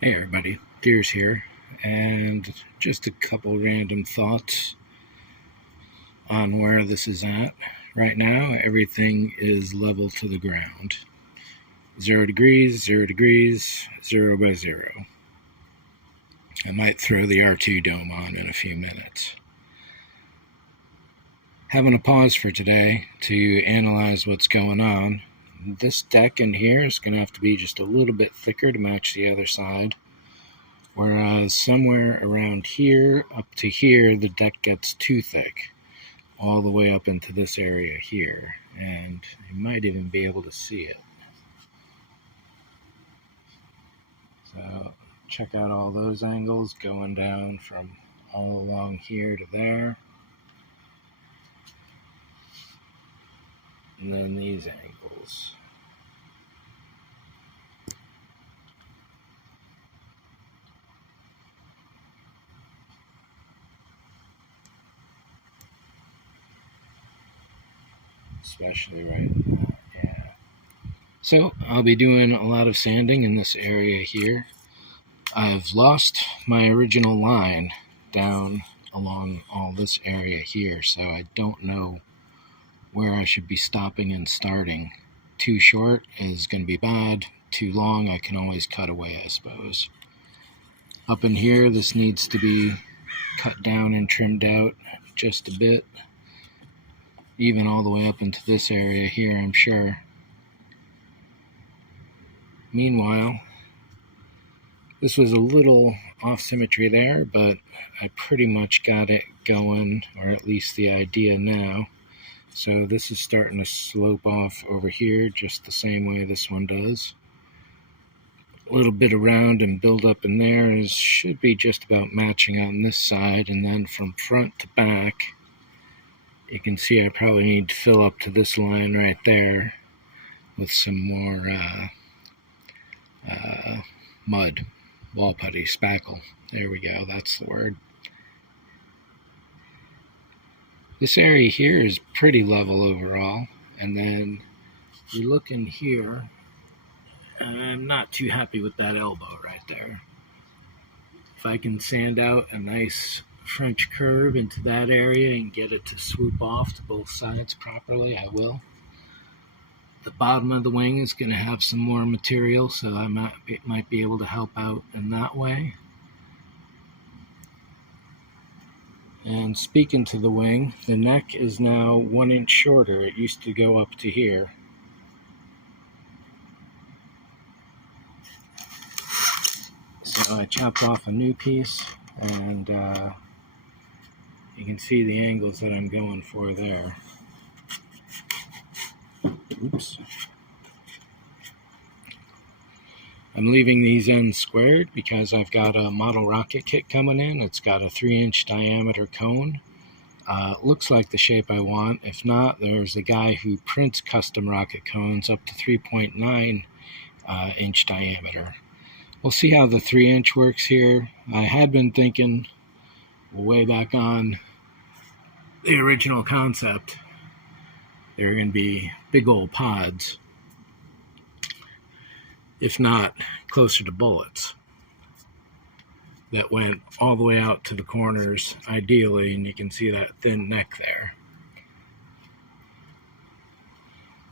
Hey everybody, Deers here, and just a couple random thoughts on where this is at. Right now, everything is level to the ground. 0 degrees, 0 degrees, 0 by 0. I might throw the R2 dome on in a few minutes. Having a pause for today to analyze what's going on. This deck in here is going to have to be just a little bit thicker to match the other side. Whereas somewhere around here up to here, the deck gets too thick, all the way up into this area here, and you might even be able to see it. So check out all those angles going down from all along here to there, and then these angles. Especially right now, yeah. So I'll be doing a lot of sanding in this area here. I've lost my original line down along all this area here, so I don't know where I should be stopping and starting. Too short is going to be bad. Too long, I can always cut away, I suppose. Up in here, this needs to be cut down and trimmed out just a bit. Even all the way up into this area here, I'm sure. Meanwhile, this was a little off symmetry there, but I pretty much got it going, or at least the idea now. So this is starting to slope off over here just the same way this one does. A little bit around and build up in there should be just about matching on this side, and then from front to back, you can see I probably need to fill up to this line right there with some more mud, wall putty, spackle. There we go, that's the word. This area here is pretty level overall, and then you look in here, and I'm not too happy with that elbow right there. If I can sand out a nice French curve into that area and get it to swoop off to both sides properly, I will. The bottom of the wing is going to have some more material, so I might be able to help out in that way. And speaking to the wing, the neck is now 1 inch shorter. It used to go up to here. So I chopped off a new piece, and you can see the angles that I'm going for there. Oops. I'm leaving these ends squared because I've got a model rocket kit coming in. It's got a 3-inch diameter cone. Looks like the shape I want. If not, there's a guy who prints custom rocket cones up to 3.9 inch diameter. We'll see how the 3-inch works here. I had been thinking way back on the original concept, they're going to be big old pods, if not closer to bullets, that went all the way out to the corners ideally, and you can see that thin neck there.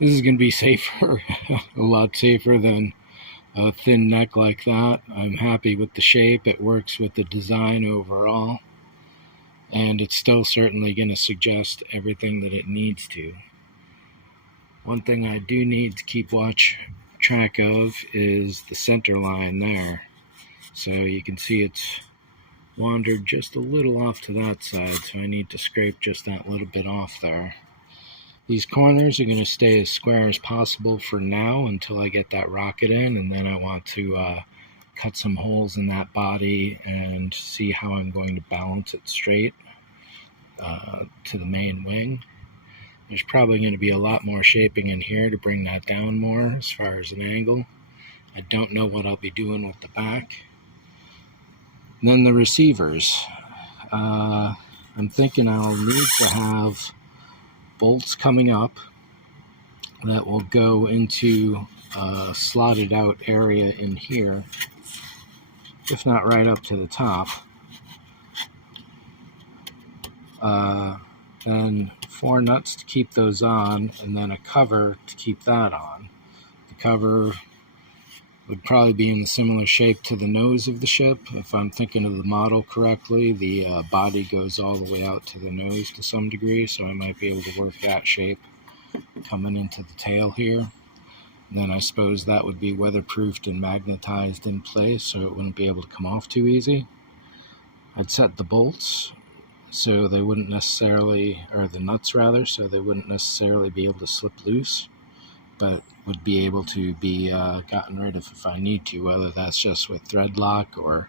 This is going to be safer, a lot safer than a thin neck like that. I'm happy with the shape. It works with the design overall, and it's still certainly going to suggest everything that it needs to. One thing I do need to keep track of is the center line there. So you can see it's wandered just a little off to that side, so I need to scrape just that little bit off there. These corners are going to stay as square as possible for now until I get that rocket in, and then I want to cut some holes in that body and see how I'm going to balance it straight to the main wing. There's probably going to be a lot more shaping in here to bring that down more as far as an angle. I don't know what I'll be doing with the back. And then the receivers. I'm thinking I'll need to have bolts coming up that will go into a slotted out area in here. if not right up to the top. Then 4 nuts to keep those on, and then a cover to keep that on. The cover would probably be in a similar shape to the nose of the ship. If I'm thinking of the model correctly, the body goes all the way out to the nose to some degree, so I might be able to work that shape coming into the tail here. And then I suppose that would be weatherproofed and magnetized in place, so it wouldn't be able to come off too easy. I'd set the bolts so they wouldn't necessarily, or the nuts rather, so they wouldn't necessarily be able to slip loose, but would be able to be gotten rid of if I need to, whether that's just with thread lock or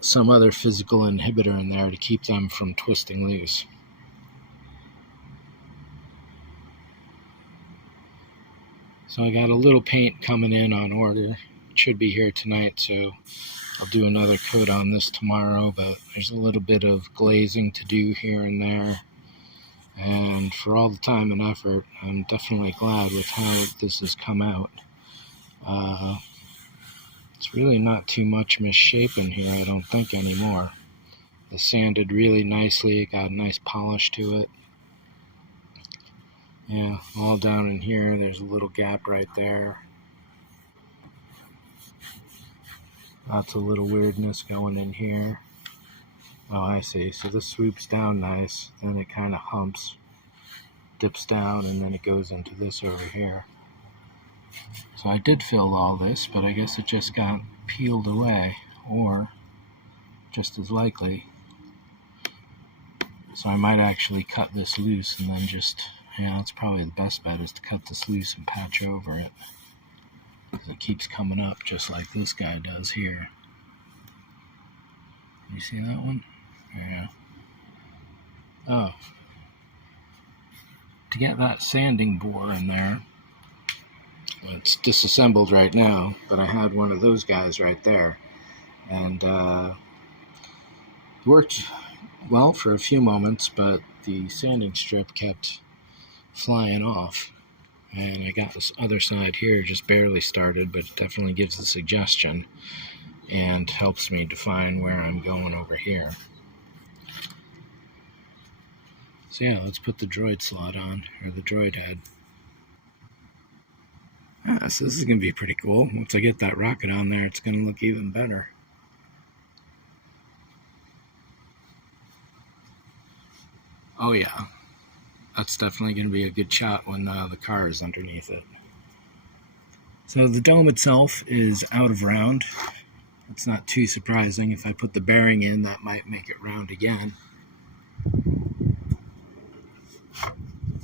some other physical inhibitor in there to keep them from twisting loose. So I got a little paint coming in on order. It should be here tonight, so I'll do another coat on this tomorrow, but there's a little bit of glazing to do here and there. And for all the time and effort, I'm definitely glad with how this has come out. It's really not too much misshapen here, I don't think, anymore. It's sanded really nicely, it got a nice polish to it. Yeah, all down in here, there's a little gap right there. Lots of little weirdness going in here. Oh, I see. So this swoops down nice, then it kind of humps, dips down, and then it goes into this over here. So I did fill all this, but I guess it just got peeled away, or just as likely. So I might actually cut this loose and then just, yeah, that's probably the best bet, is to cut this loose and patch over it. Because it keeps coming up just like this guy does here. You see that one? Yeah. Oh. To get that sanding bore in there, it's disassembled right now, but I had one of those guys right there. And it worked well for a few moments, but the sanding strip kept flying off. And I got this other side here just barely started, but it definitely gives a suggestion and helps me define where I'm going over here. So yeah, let's put the droid slot on, or the droid head. So this is going to be pretty cool. Once I get that rocket on there, it's going to look even better. Oh yeah, that's definitely going to be a good shot when the car is underneath it. So the dome itself is out of round. It's not too surprising. If I put the bearing in, that might make it round again.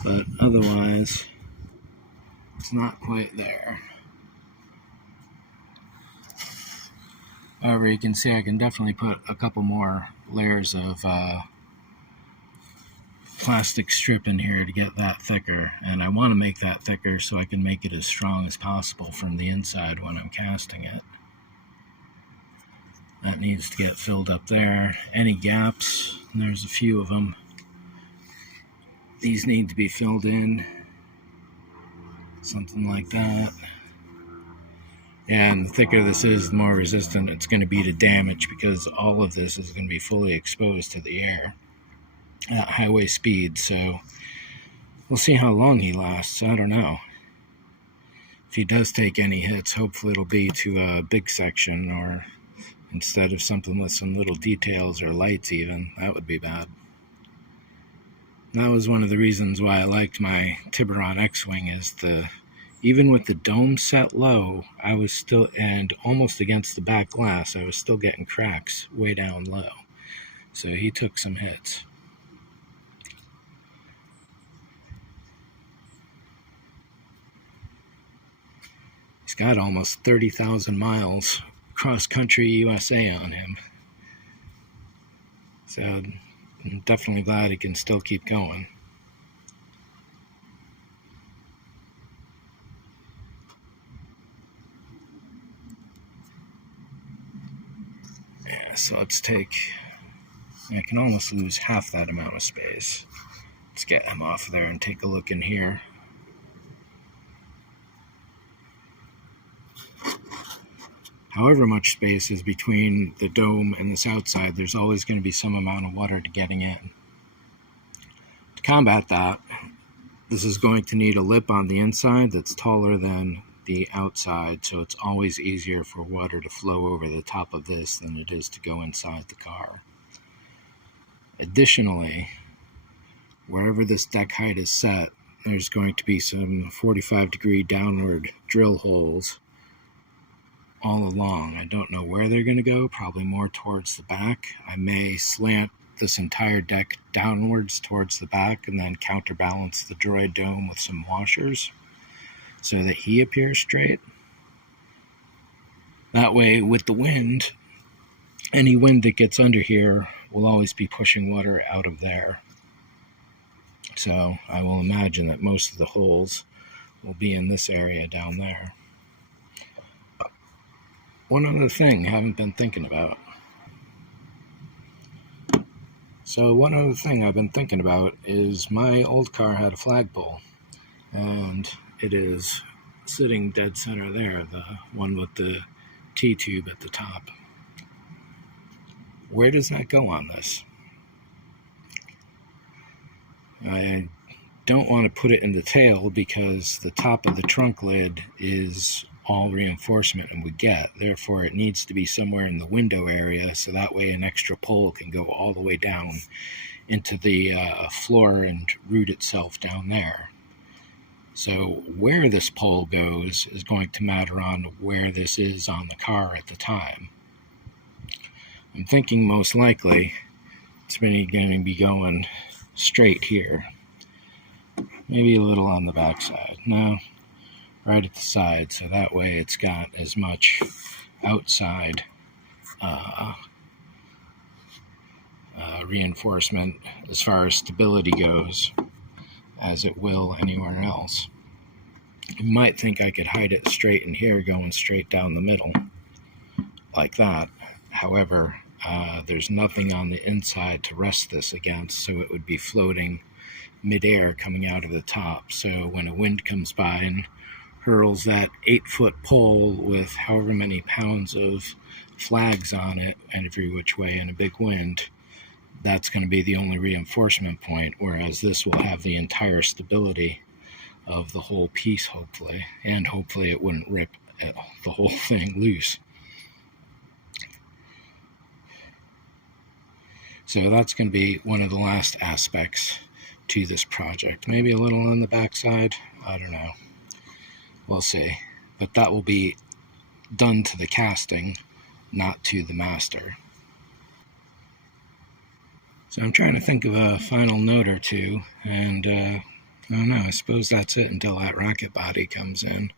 But otherwise, it's not quite there. However, you can see I can definitely put a couple more layers of plastic strip in here to get that thicker, and I want to make that thicker so I can make it as strong as possible from the inside when I'm casting it. That needs to get filled up there. Any gaps, there's a few of them. These need to be filled in. Something like that. And the thicker this is, the more resistant it's going to be to damage, because all of this is going to be fully exposed to the air at highway speed. So we'll see how long he lasts. I don't know. If he does take any hits, hopefully it'll be to a big section, or instead of something with some little details or lights even. That would be bad. That was one of the reasons why I liked my Tiburon X-Wing, is even with the dome set low, I was still, and almost against the back glass, I was still getting cracks way down low. So he took some hits. He's got almost 30,000 miles cross-country USA on him. So I'm definitely glad he can still keep going. Yeah, so let's take, I can almost lose half that amount of space. Let's get him off there and take a look in here. however much space is between the dome and this outside, there's always going to be some amount of water getting in. To combat that, this is going to need a lip on the inside that's taller than the outside, so it's always easier for water to flow over the top of this than it is to go inside the car. Additionally, wherever this deck height is set, there's going to be some 45-degree downward drill holes all along. I don't know where they're going to go, probably more towards the back. I may slant this entire deck downwards towards the back and then counterbalance the droid dome with some washers so that he appears straight. That way, with the wind, any wind that gets under here will always be pushing water out of there. So I will imagine that most of the holes will be in this area down there. One other thing I haven't been thinking about. One other thing I've been thinking about is my old car had a flagpole, and it is sitting dead center there, the one with the T-tube at the top. Where does that go on this? I don't want to put it in the tail because the top of the trunk lid is all reinforcement and would get. Therefore, it needs to be somewhere in the window area, so that way an extra pole can go all the way down into the floor and root itself down there. So where this pole goes is going to matter on where this is on the car at the time. I'm thinking most likely it's going to be going straight here. Maybe a little on the back side. No, right at the side, so that way it's got as much outside reinforcement as far as stability goes as it will anywhere else. You might think I could hide it straight in here, going straight down the middle like that. However, there's nothing on the inside to rest this against, so it would be floating midair coming out of the top. So when a wind comes by and hurls that 8-foot pole with however many pounds of flags on it and every which way in a big wind, that's going to be the only reinforcement point, whereas this will have the entire stability of the whole piece, hopefully, and hopefully it wouldn't rip the whole thing loose. So that's going to be one of the last aspects to this project. Maybe a little on the backside, I don't know. We'll see. But that will be done to the casting, not to the master. So I'm trying to think of a final note or two, and I don't know, I suppose that's it until that rocket body comes in.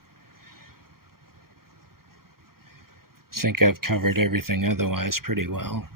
I think I've covered everything otherwise pretty well.